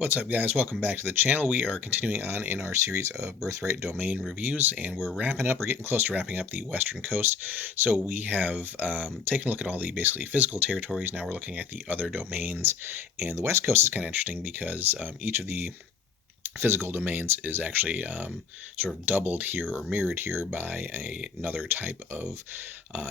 What's up, guys? Welcome back to the channel. We are continuing on in our series of Birthright domain reviews, and we're wrapping up, we're getting close to wrapping up the Western Coast. So we have taken a look at all the basically physical territories. Now we're looking at the other domains, and the West Coast is kind of interesting because each of the physical domains is actually sort of doubled here or mirrored here by another type of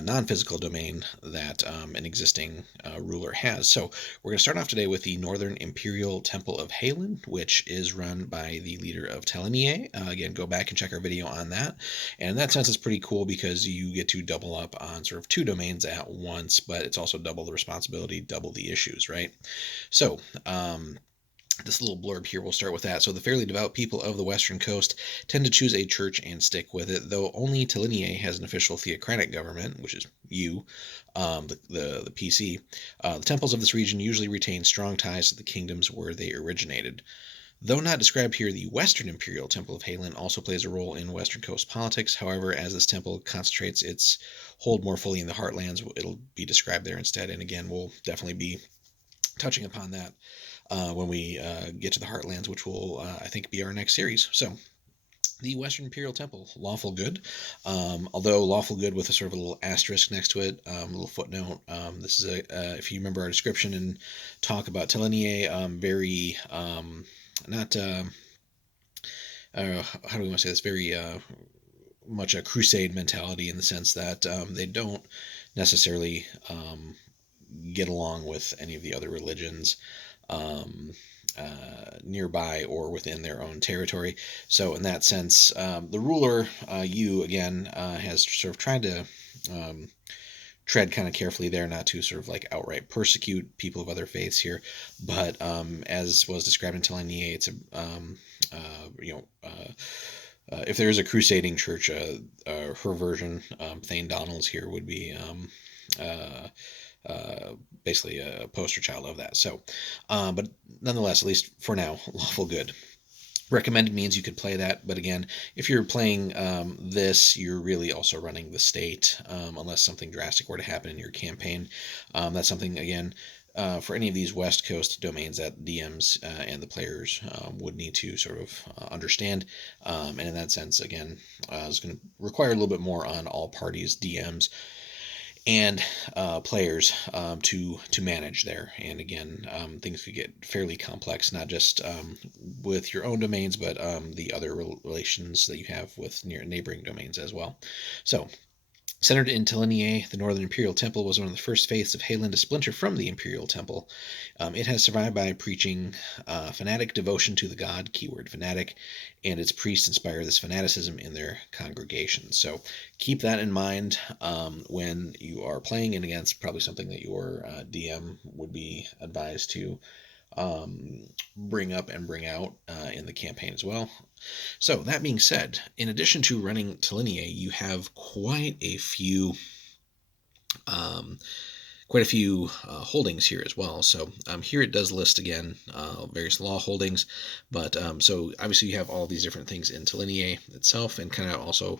non-physical domain that an existing ruler has. So we're going to start off today with the Northern Imperial Temple of Haelyn, which is run by the leader of Talinie. Again, go back and check our video on that. And in that sense, it's pretty cool because you get to double up on sort of two domains at once, but it's also double the responsibility, double the issues, right? So, this little blurb here, we'll start with that. So the fairly devout people of the western coast tend to choose a church and stick with it, though only Talinie has an official theocratic government, which is you, the PC. The temples of this region usually retain strong ties to the kingdoms where they originated. Though not described here, the Western Imperial Temple of Haelyn also plays a role in Western Coast politics. However, as this temple concentrates its hold more fully in the heartlands, it'll be described there instead. And again, we'll definitely be touching upon that when we get to the Heartlands, which will, I think, be our next series. So, the Western Imperial Temple, lawful good, although lawful good with a sort of a little asterisk next to it, a little footnote. This is if you remember our description and talk about Talinie, very not how do we want to say this? Very much a crusade mentality in the sense that they don't necessarily get along with any of the other religions nearby or within their own territory. So in that sense, the ruler, you again, has sort of tried to tread kind of carefully there, not to sort of like outright persecute people of other faiths here, but as was described in Talinie, it's a if there is a crusading church, her version, Thane Donald's here would be basically a poster child of that. So, but nonetheless, at least for now, lawful good. Recommended means you could play that, but again, if you're playing this, you're really also running the state, unless something drastic were to happen in your campaign. That's something, again, for any of these West Coast domains that DMs and the players would need to sort of understand. And in that sense, again, it's going to require a little bit more on all parties, DMs, and players to manage there. And again, things could get fairly complex, not just with your own domains, but the other relations that you have with neighboring domains as well. So, centered in Talinie, the Northern Imperial Temple was one of the first faiths of Haelyn to splinter from the Imperial Temple. It has survived by preaching fanatic devotion to the god, keyword fanatic, and its priests inspire this fanaticism in their congregations. So keep that in mind when you are playing, and again, it's probably something that your DM would be advised to bring up and bring out in the campaign as well. So that being said, in addition to running Talinie, you have quite a few holdings here as well. So here it does list again various law holdings, but so obviously you have all these different things in Talinie itself, and kind of also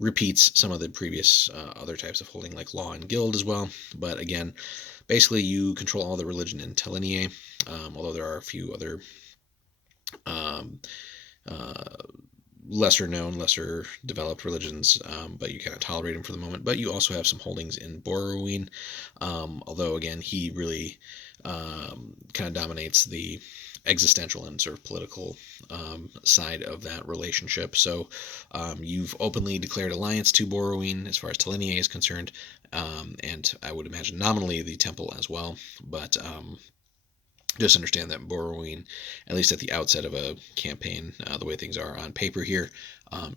repeats some of the previous other types of holding like law and guild as well. But again, basically you control all the religion in Talinie, although there are a few other lesser known, lesser developed religions, but you kind of tolerate them for the moment. But you also have some holdings in Borrowing, although again, he really kind of dominates the existential and sort of political side of that relationship. So you've openly declared alliance to Borrowing as far as Talinie is concerned, and I would imagine nominally the temple as well, but just understand that Borrowing, at least at the outset of a campaign, the way things are on paper here,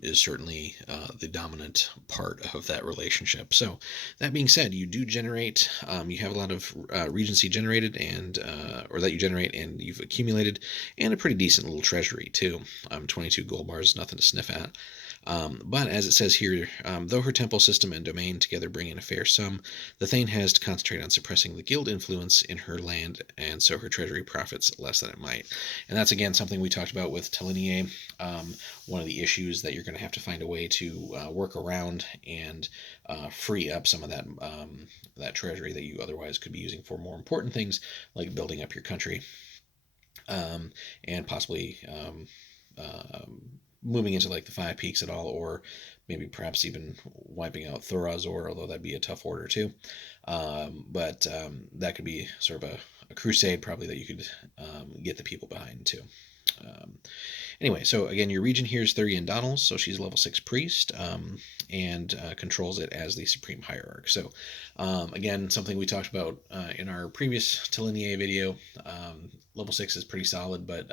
is certainly the dominant part of that relationship. So that being said, you do generate, you have a lot of regency generated, and or that you generate and you've accumulated, and a pretty decent little treasury too. 22 gold bars, nothing to sniff at. But as it says here, though her temple system and domain together bring in a fair sum, the Thane has to concentrate on suppressing the guild influence in her land, and so her treasury profits less than it might. And that's again something we talked about with Talinie. One of the issues that you're going to have to find a way to work around and free up some of that that treasury that you otherwise could be using for more important things like building up your country. and possibly moving into like the Five Peaks at all, or maybe perhaps even wiping out Thorazor, although that'd be a tough order too. But that could be sort of a crusade probably that you could get the people behind too. Um, Anyway, so again, your region here is Thurian Donalds, so she's a level 6 priest and controls it as the supreme hierarch. So, again, something we talked about in our previous Talinie video. Level 6 is pretty solid, but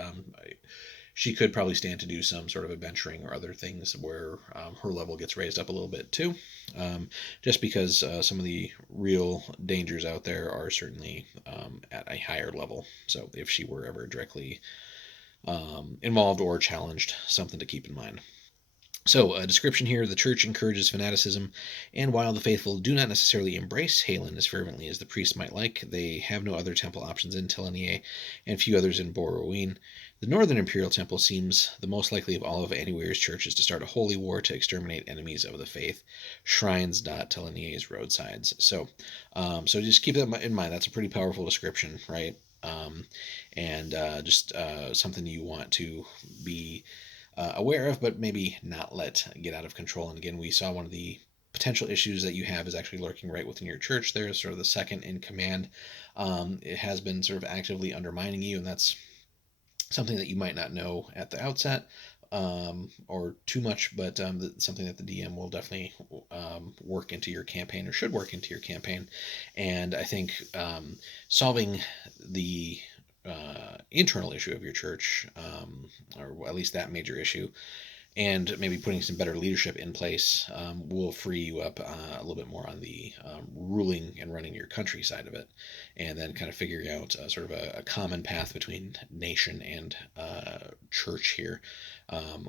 she could probably stand to do some sort of adventuring or other things where her level gets raised up a little bit too. Just because some of the real dangers out there are certainly at a higher level. So, if she were ever directly involved or challenged, something to keep in mind. So, a description here: the church encourages fanaticism, and while the faithful do not necessarily embrace Haelyn as fervently as the priests might like, they have no other temple options in Talinie and few others in Borroween. The Northern Imperial Temple seems the most likely of all of Anywhere's churches to start a holy war to exterminate enemies of the faith. Shrines dot Talinie's roadsides. So just keep that in mind. That's a pretty powerful description, right? Um, and just something you want to be aware of, but maybe not let get out of control. And again, we saw one of the potential issues that you have is actually lurking right within your church. There, sort of the second in command. It has been sort of actively undermining you, and that's something that you might not know at the outset or too much, but something that the DM will definitely work into your campaign or should work into your campaign. And I think solving the internal issue of your church, or at least that major issue, and maybe putting some better leadership in place will free you up a little bit more on the ruling and running your country side of it, and then kind of figuring out sort of a common path between nation and church here,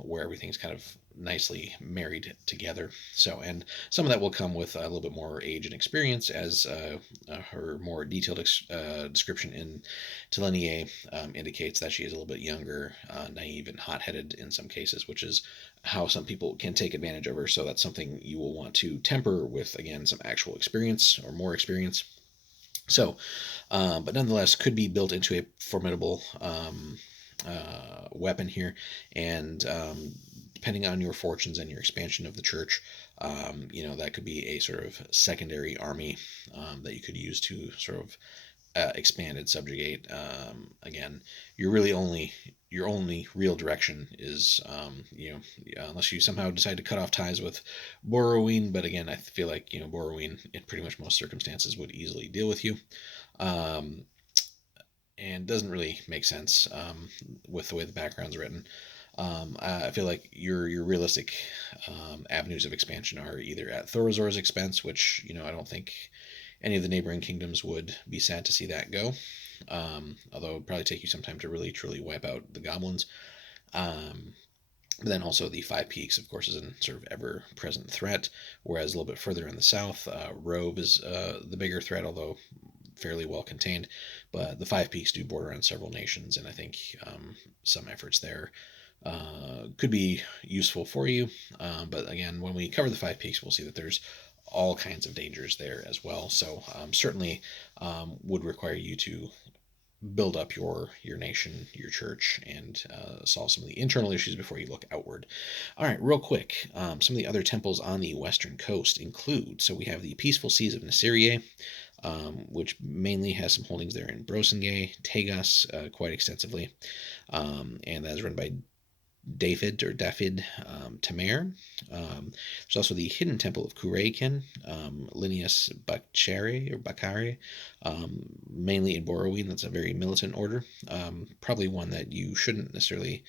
where everything's kind of nicely married together. So, and some of that will come with a little bit more age and experience, as her more detailed description in Talinie indicates that she is a little bit younger, naive, and hot-headed in some cases, which is how some people can take advantage of her. So that's something you will want to temper with, again, some actual experience or more experience. So, but nonetheless, could be built into a formidable weapon here, and depending on your fortunes and your expansion of the church, that could be a sort of secondary army that you could use to sort of expand and subjugate. Again, your only real direction is, unless you somehow decide to cut off ties with Borroween. But again, I feel like Borroween, in pretty much most circumstances, would easily deal with you. And doesn't really make sense with the way the background's written. I feel like your realistic avenues of expansion are either at Thorazor's expense, which I don't think any of the neighboring kingdoms would be sad to see that go. Although it would probably take you some time to really truly wipe out the goblins. But then also the Five Peaks, of course, is a sort of ever-present threat. Whereas a little bit further in the south, Rove is the bigger threat, although fairly well contained. But the Five Peaks do border on several nations, and I think some efforts there could be useful for you. But again, when we cover the Five Peaks, we'll see that there's all kinds of dangers there as well. So certainly would require you to build up your nation, your church, and solve some of the internal issues before you look outward. All right, real quick, some of the other temples on the western coast include, so we have the Peaceful Seas of Nasiriae, which mainly has some holdings there in Brosengay, Tegas, quite extensively, and that is run by Dafid Tamer. There's also the Hidden Temple of Kuraiken, Linnaeus Bakare, mainly in Borroween. That's a very militant order. Probably one that you shouldn't necessarily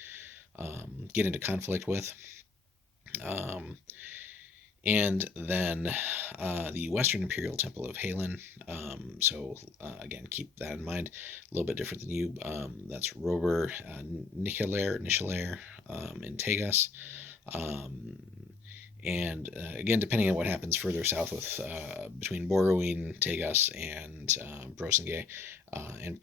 get into conflict with. And then the Western Imperial Temple of Haelyn. Again, keep that in mind. A little bit different than you. That's Rober Nichelair in Tegas. And again, depending on what happens further south with between Borrowing, Tegas, and Brosengay, and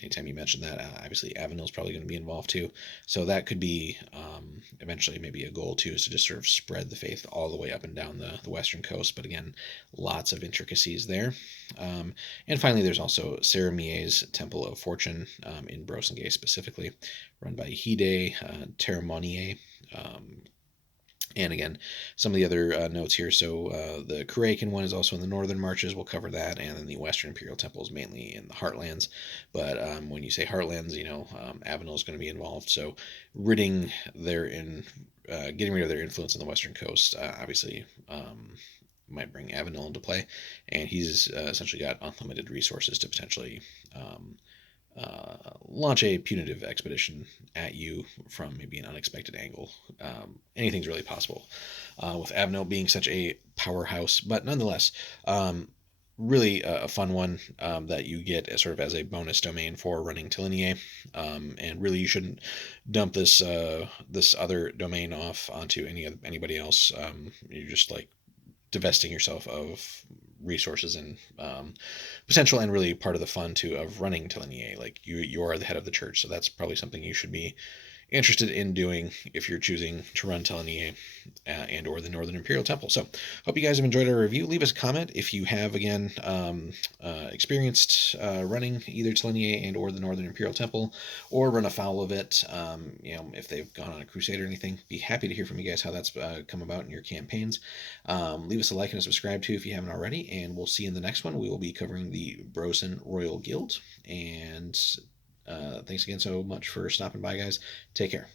anytime you mention that, obviously Avenil's probably going to be involved too. So that could be eventually maybe a goal too, is to just sort of spread the faith all the way up and down the western coast. But again, lots of intricacies there. And finally, there's also Saramie's Temple of Fortune in Brosengay specifically, run by Hide Terramonier. And again, some of the other notes here. So the Kurakan one is also in the northern marches. We'll cover that. And then the Western Imperial Temple is mainly in the Heartlands. But when you say Heartlands, Avenel is going to be involved. So ridding getting rid of their influence on the Western coast, obviously might bring Avenel into play. And he's essentially got unlimited resources to potentially launch a punitive expedition at you from maybe an unexpected angle. Anything's really possible with Avno being such a powerhouse, but nonetheless, really a fun one that you get as sort of as a bonus domain for running Talinie. And really, you shouldn't dump this other domain off onto anybody else. You're just like divesting yourself of resources and potential, and really part of the fun too of running Talinie. Like you are the head of the church, so that's probably something you should be interested in doing if you're choosing to run Talinie and or the Northern Imperial Temple. So hope you guys have enjoyed our review. Leave us a comment if you have, again, experienced running either Talinie and or the Northern Imperial Temple, or run afoul of it. If they've gone on a crusade or anything, be happy to hear from you guys how that's come about in your campaigns. Leave us a like and a subscribe too if you haven't already, and we'll see you in the next one. We will be covering the Brosen Royal Guild. And thanks again so much for stopping by, guys. Take care.